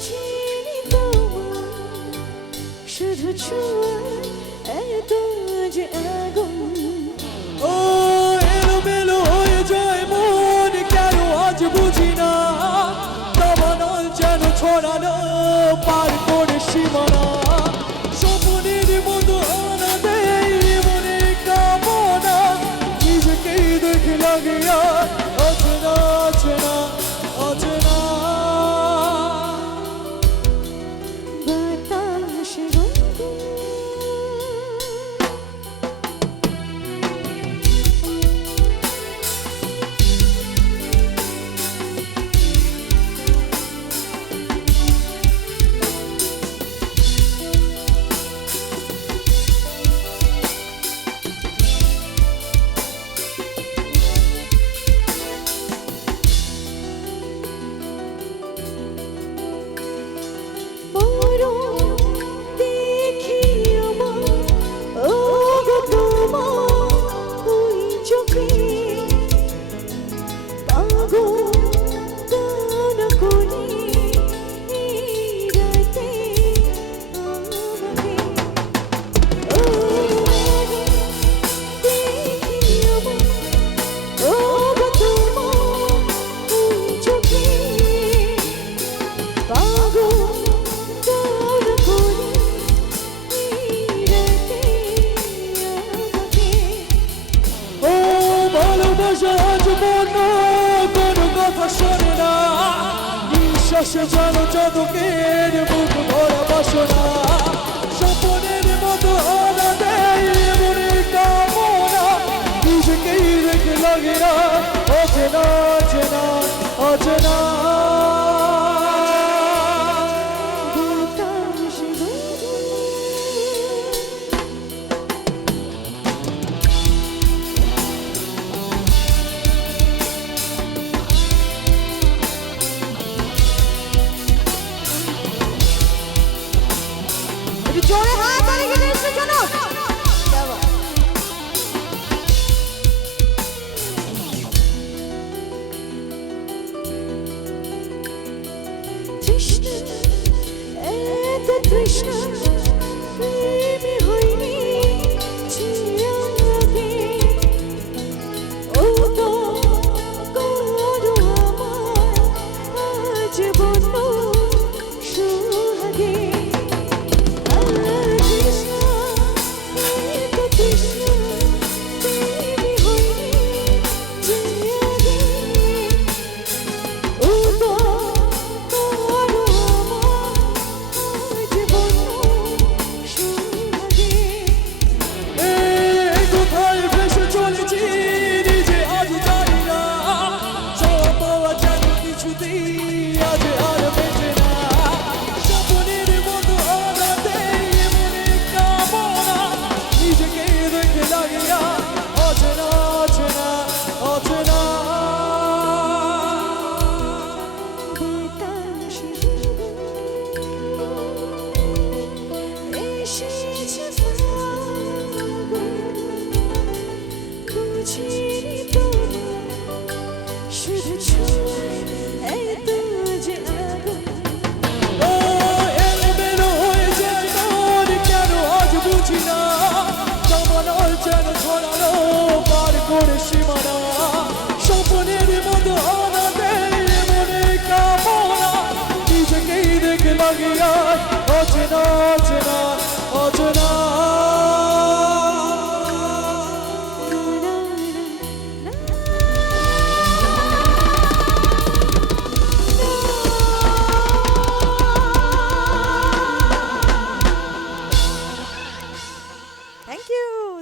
বুঝিনি তোমার শুধু ছুঁয়ে এত যে আগুন ও এলোমেলো হয়ে যায় মন কেন আজ বুঝি না দাবানল যেন ছড়ানো পার করে সীমানা স্বপ্নের মতো আনা দেয় মনে কামনা নিজেকেই দেখে লাগে অচেনা অচেনা অচেনা বাতাসে গুনগুন নিঃশ্বাসে যেন চাতকের বুক ভরা বাসনা স্বপ্নের মতো আনা দেয় মনে কামনা নিজেকেই রেখে লাগে অচেনা অচেনা অচেনা জোরে হাত তালি কেটে এসে শোনো তৃষ্ণা এত তৃষ্ণা প্রেমী হইনি চিরাগে ও তো করো আমার আজ বন্য সুহাগে স্বপ্নের মতো আনা দেয় মনে কামনা নিজেকেই দেখে লাগে অচেনা অচেনা অচেনা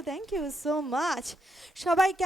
থ্যাংক ইউ সো মাচ সবাইকে